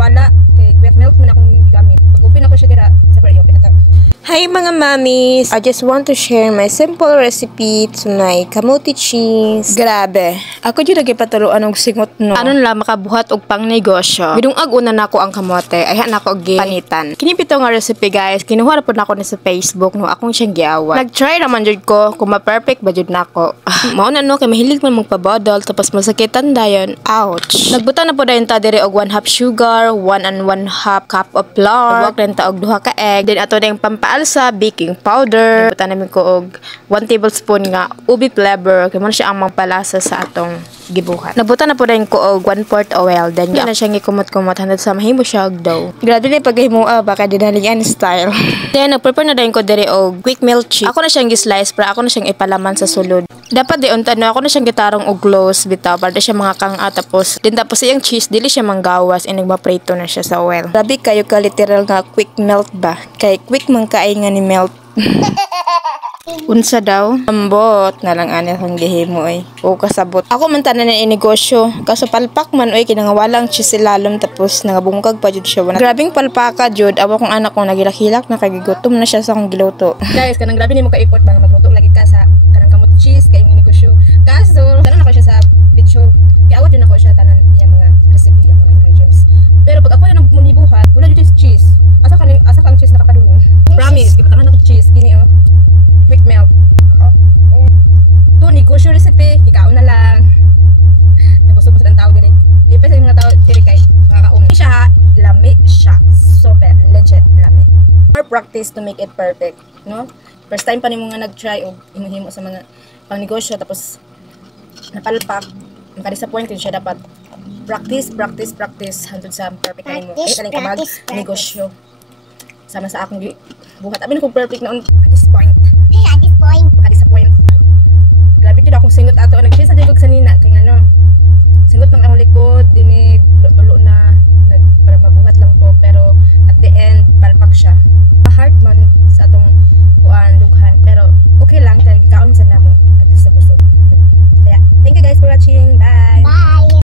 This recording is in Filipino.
nawala kay wet milk man akong gigamit. Pag open ako siya dira sa bari open ato. Hi mga mamis! I just want to share my simple recipe to my kamuti cheese. Grabe, ako dyan nagipatuloan og singot no. Ano nila makabuhat og pang negosyo. Bidungag una nako ang kamote, ay nako og panitan. Kini pito nga recipe guys, kinuha na po nako ni sa Facebook no, akong siyang giawan. Nag-try naman jud ko kung ma-perfect ba jud nako. Mao na no, kay mahilig man magpabodol tapos masakitan dayon. Ouch! Nagbuta na po dayon ta dire og 1/2 sugar, 1 and 1/2 cup of flour, wag rin ta og 2 ka egg, then ato dayong pampaalsa baking powder. Nagbuta namin ko og 1 tablespoon nga ubi flavor, kay man siya ang magpalasa sa atong gibuhat. Nagbuta na po dayon ko og 1/4 oil, then na siya gikumot-kumot hangtod sa mahimo siya og dough. Grabe ni paghimo baka dinalingan style. Then nagprepare na dayon ko dire og quick melt cheese. Ako na siyang gi-slice para ako na siyang ipalaman sa sulod. Dapat di unta no, ako na siyang gitarong og close bitaw para siya mga kanga tapos iyang cheese dili siya manggawas and nagmaprito na siya sa oil. Grabe kayo ka literal nga quick melt ba? Kay quick man kaay nga ni melt. Unsa daw? Ambot na lang ani kang gihimo oy. O kasabot. Ako man tanan ni negosyo. Kaso palpak man oy kinangawalang cheese ilalom tapos nangabungkag pa jud siya. Grabing palpaka jud. Awa kong anak ko nagilak-hilak na kagigutom na siya sa akong giluto. Guys, kanang grabe nimo kaipot ba magluto lagi ka sa kanang kamot cheese kay imong negosyo. Kaso tanan ako siya sa video. Kaya awat din ako siya tanan iyang mga recipe, iyang mga ingredients. Pero pag ako na mumibuhat, wala jud cheese. Asa kang cheese nakapadung. Promise, gipatangan ako cheese kini oh. Quick melt. To negosyo recipe, kikaon na lang. Nagusog-usog ang tao diri. Lipas sa mga tao diri kay makakaon. Siya ha, lami siya. Super legit lami. More practice to make it perfect, no? First time pa nimo nga nag-try og himo sa mga pang negosyo tapos napalpak, maka-disappoint siya dapat. Practice hangtod sa perfect na nimo. Ay taling kamag negosyo. Sama sa akong buhat. Abi na kung perfect na at this point. Maka-disappoint. Grabe yun akong singot ato. Nag-share sa digog sa nina. Kaya ano, singot ng akong likod. Dinid, tulo na. Para mabuhat lang to. Pero at the end, palpak siya. Heart man,